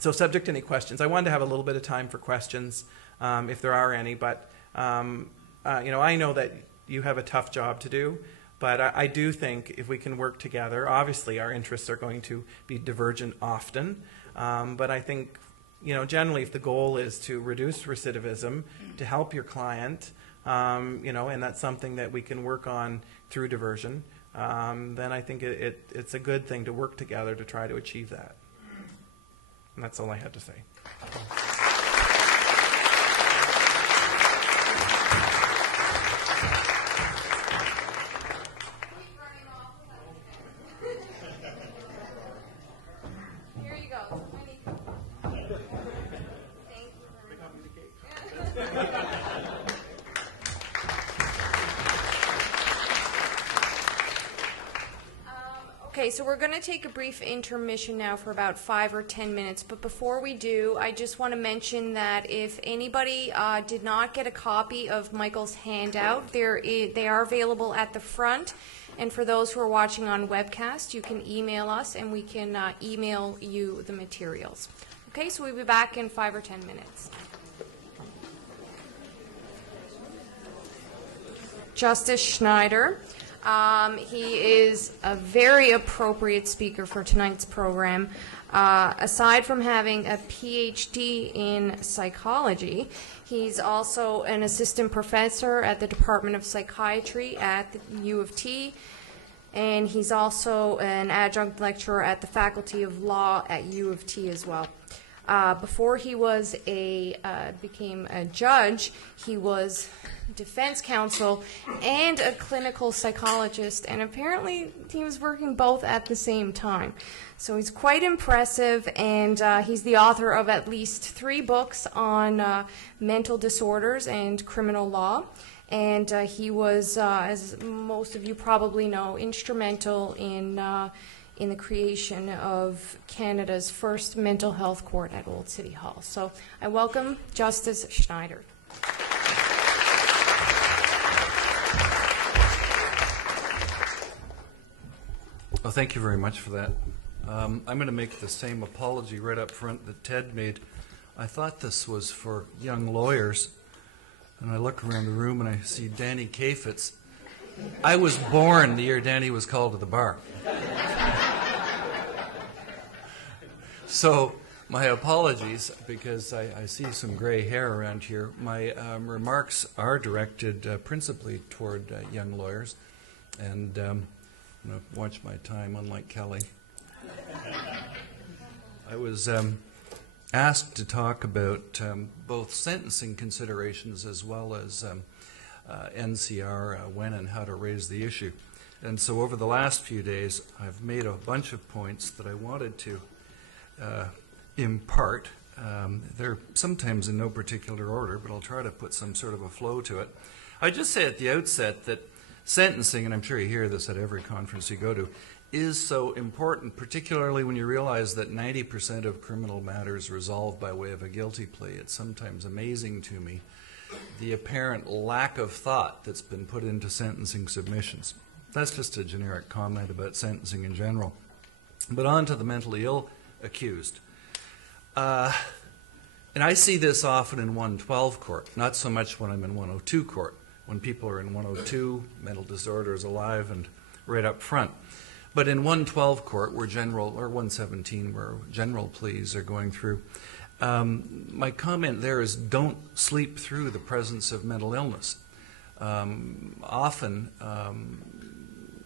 So subject to any questions, I wanted to have a little bit of time for questions, if there are any, but I know that you have a tough job to do, but I do think if we can work together, obviously our interests are going to be divergent often, but I think, generally if the goal is to reduce recidivism, to help your client, and that's something that we can work on through diversion, then I think it's a good thing to work together to try to achieve that. And that's all I had to say. Here you go. Thank you very much. Okay, so we're going to take a brief intermission now for about 5 or 10 minutes, but before we do, I just want to mention that if anybody did not get a copy of Michael's handout, they are available at the front, and for those who are watching on webcast, you can email us and we can email you the materials. Okay, so we'll be back in 5 or 10 minutes. Justice Schneider. He is a very appropriate speaker for tonight's program. Aside from having a PhD in psychology, he's also an assistant professor at the Department of Psychiatry at the U of T, and he's also an adjunct lecturer at the Faculty of Law at U of T as well. Before he was became a judge, he was defense counsel and a clinical psychologist, and apparently he was working both at the same time. So he's quite impressive, and he's the author of at least 3 books on mental disorders and criminal law. And he was, as most of you probably know, instrumental in the creation of Canada's first mental health court at Old City Hall. So I welcome Justice Schneider. Well, thank you very much for that. I'm going to make the same apology right up front that Ted made. I thought this was for young lawyers, and I look around the room and I see Danny Kafitz. I was born the year Danny was called to the bar. So my apologies, because I see some gray hair around here. My remarks are directed principally toward young lawyers, and I'm going to watch my time, unlike Kelly. I was asked to talk about both sentencing considerations as well as NCR, when and how to raise the issue. And so over the last few days, I've made a bunch of points that I wanted to impart. They're sometimes in no particular order, but I'll try to put some sort of a flow to it. I just say at the outset that sentencing, and I'm sure you hear this at every conference you go to, is so important, particularly when you realize that 90% of criminal matters resolve by way of a guilty plea. It's sometimes amazing to me the apparent lack of thought that's been put into sentencing submissions. That's just a generic comment about sentencing in general. But on to the mentally ill accused. And I see this often in 112 court, not so much when I'm in 102 court. When people are in 102, mental disorder is alive and right up front. But in 112 court, where general, or 117, where general pleas are going through, my comment there is don't sleep through the presence of mental illness. Often,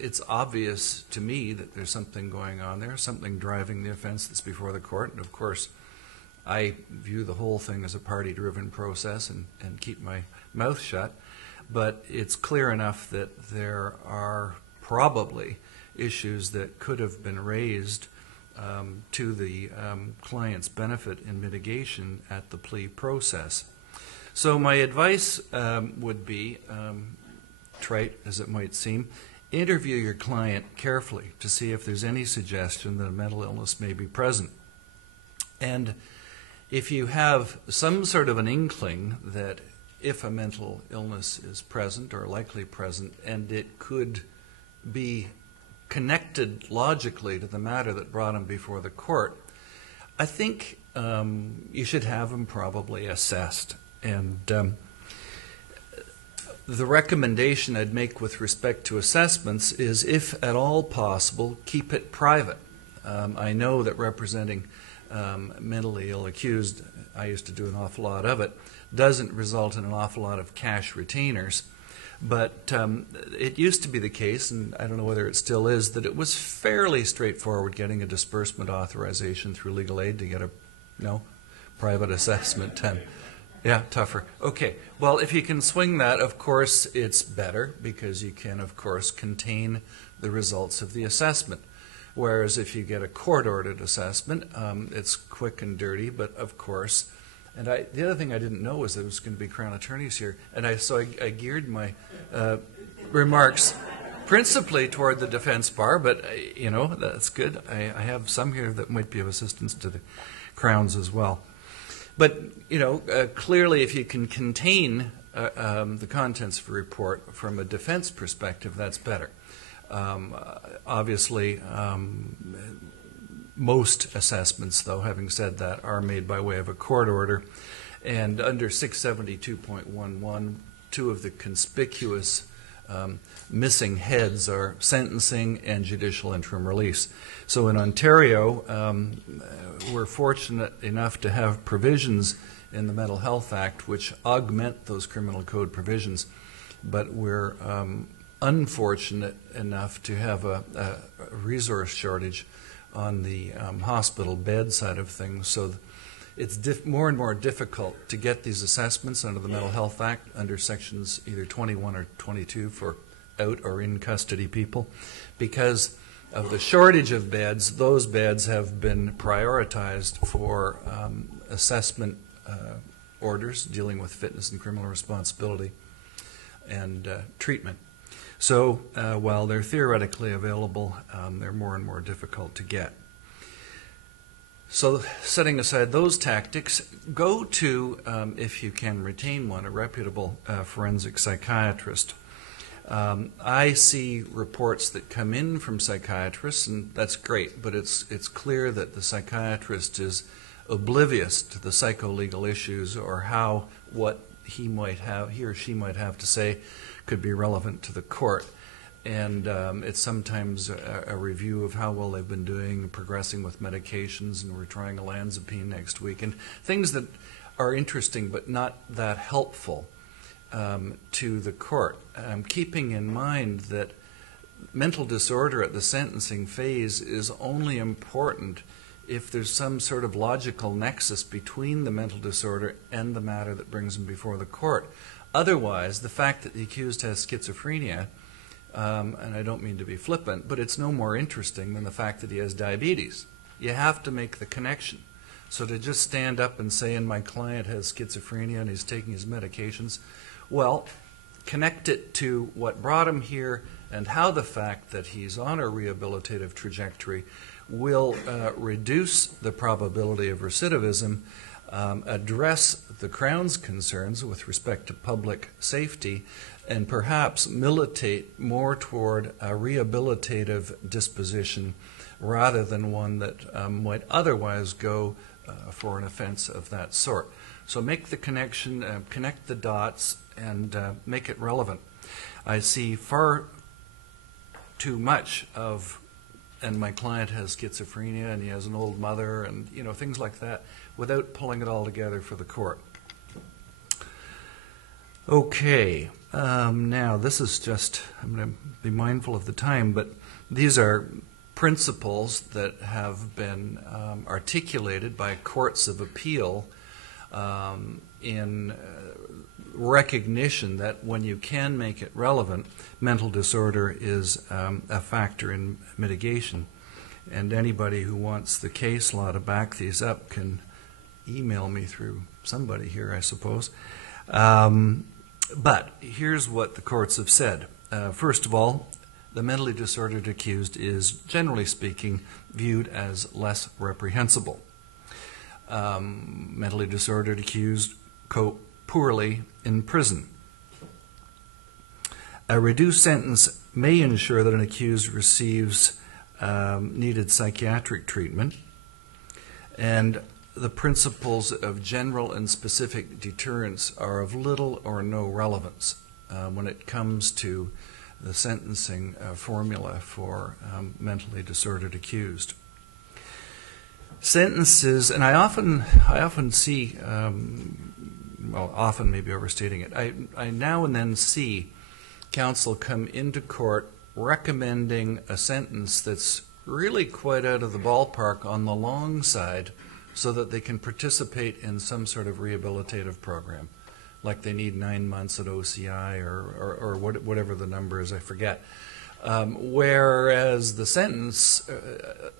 it's obvious to me that there's something going on there, something driving the offense that's before the court. And of course, I view the whole thing as a party-driven process and keep my mouth shut. But it's clear enough that there are probably issues that could have been raised to the client's benefit in mitigation at the plea process. So my advice would be, trite as it might seem, interview your client carefully to see if there's any suggestion that a mental illness may be present. And if you have some sort of an inkling that if a mental illness is present or likely present, and it could be connected logically to the matter that brought him before the court, I think you should have them probably assessed. And the recommendation I'd make with respect to assessments is, if at all possible, keep it private. I know that representing mentally ill accused, I used to do an awful lot of it, doesn't result in an awful lot of cash retainers. But it used to be the case, and I don't know whether it still is, that it was fairly straightforward getting a disbursement authorization through legal aid to get a private assessment. Yeah, tougher. Okay. Well, if you can swing that, of course, it's better, because you can, of course, contain the results of the assessment. Whereas if you get a court-ordered assessment, it's quick and dirty, but of course. And the other thing I didn't know was there was going to be Crown attorneys here, and so I geared my remarks principally toward the defense bar, but that's good. I have some here that might be of assistance to the Crowns as well. But clearly, if you can contain the contents of a report from a defense perspective, that's better. Obviously, most assessments, though, having said that, are made by way of a court order. And under 672.11, two of the conspicuous missing heads are sentencing and judicial interim release. So in Ontario, we're fortunate enough to have provisions in the Mental Health Act which augment those criminal code provisions, but we're unfortunate enough to have a resource shortage on the hospital bed side of things. So it's more and more difficult to get these assessments under the Mental Health Act under sections either 21 or 22 for out or in custody people. Because of the shortage of beds, those beds have been prioritized for assessment orders dealing with fitness and criminal responsibility and treatment. So while they're theoretically available, they're more and more difficult to get. So setting aside those tactics, go to, if you can retain one, a reputable forensic psychiatrist. I see reports that come in from psychiatrists, and that's great, but it's clear that the psychiatrist is oblivious to the psycho-legal issues or how what he or she might have to say could be relevant to the court. And it's sometimes a review of how well they've been doing, progressing with medications, and we're trying olanzapine next week, and things that are interesting but not that helpful to the court. Keeping in mind that mental disorder at the sentencing phase is only important if there's some sort of logical nexus between the mental disorder and the matter that brings him before the court. Otherwise, the fact that the accused has schizophrenia, and I don't mean to be flippant, but it's no more interesting than the fact that he has diabetes. You have to make the connection. So to just stand up and say, and my client has schizophrenia and he's taking his medications, well, connect it to what brought him here and how the fact that he's on a rehabilitative trajectory will reduce the probability of recidivism, address the Crown's concerns with respect to public safety, and perhaps militate more toward a rehabilitative disposition rather than one that might otherwise go for an offense of that sort. So make the connection, connect the dots, and make it relevant. I see far too much of, and my client has schizophrenia and he has an old mother and things like that, without pulling it all together for the court. Okay, now this is just, I'm going to be mindful of the time, but these are principles that have been articulated by courts of appeal in recognition that when you can make it relevant, mental disorder is a factor in mitigation. And anybody who wants the case law to back these up can email me through somebody here, I suppose. But here's what the courts have said. First of all, the mentally disordered accused is, generally speaking, viewed as less reprehensible. Mentally disordered accused cope poorly in prison. A reduced sentence may ensure that an accused receives needed psychiatric treatment, And the principles of general and specific deterrence are of little or no relevance when it comes to the sentencing formula for mentally disordered accused. Sentences, and I often see, well, often maybe overstating it, I now and then see counsel come into court recommending a sentence that's really quite out of the ballpark on the long side so that they can participate in some sort of rehabilitative program, like they need 9 months at OCI or whatever the number is, I forget. Whereas the sentence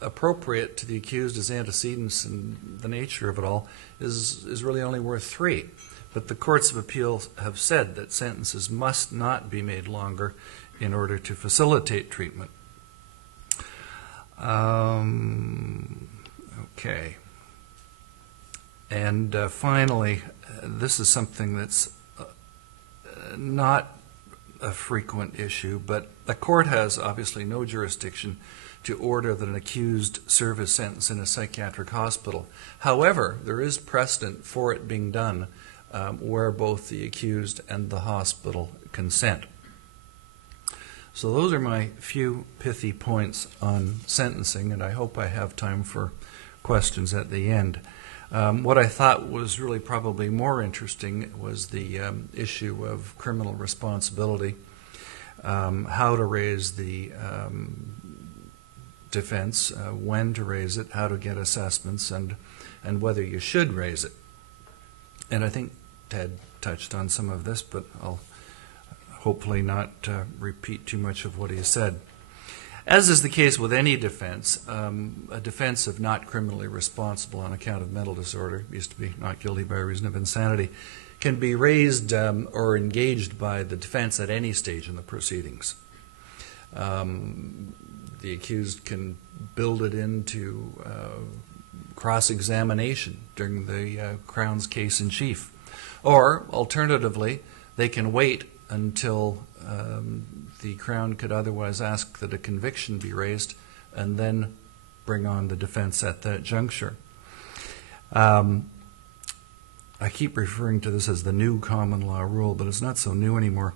appropriate to the accused as antecedents and the nature of it all is really only worth 3. But the courts of appeal have said that sentences must not be made longer in order to facilitate treatment. Okay. And finally, this is something that's not a frequent issue, but the court has obviously no jurisdiction to order that an accused serve his sentence in a psychiatric hospital. However, there is precedent for it being done where both the accused and the hospital consent. So those are my few pithy points on sentencing, and I hope I have time for questions at the end. What I thought was really probably more interesting was the issue of criminal responsibility, how to raise the defense, when to raise it, how to get assessments, and whether you should raise it. And I think Ted touched on some of this, but I'll hopefully not repeat too much of what he said. As is the case with any defense, a defense of not criminally responsible on account of mental disorder, used to be not guilty by reason of insanity, can be raised or engaged by the defense at any stage in the proceedings. The accused can build it into cross-examination during the Crown's case in chief. Or, alternatively, they can wait until the Crown could otherwise ask that a conviction be raised and then bring on the defense at that juncture. I keep referring to this as the new common law rule, but it's not so new anymore.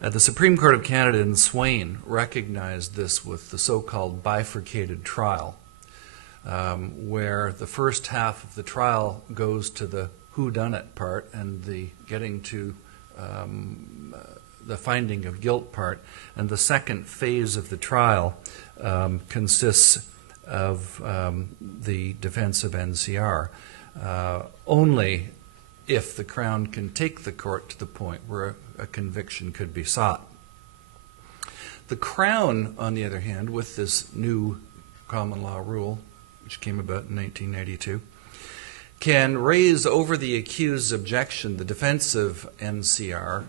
The Supreme Court of Canada in Swain recognized this with the so-called bifurcated trial, where the first half of the trial goes to the whodunit part and the getting to the finding of guilt part, and the second phase of the trial consists of the defense of NCR, only if the Crown can take the court to the point where a conviction could be sought. The Crown, on the other hand, with this new common law rule, which came about in 1992, can raise over the accused's objection the defense of NCR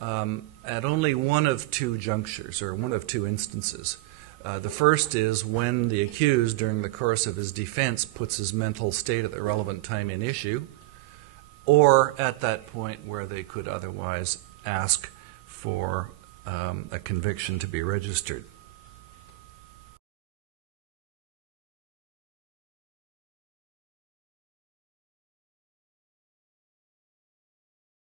at only one of 2 junctures, or one of 2 instances. The first is when the accused, during the course of his defense, puts his mental state at the relevant time in issue, or at that point where they could otherwise ask for a conviction to be registered.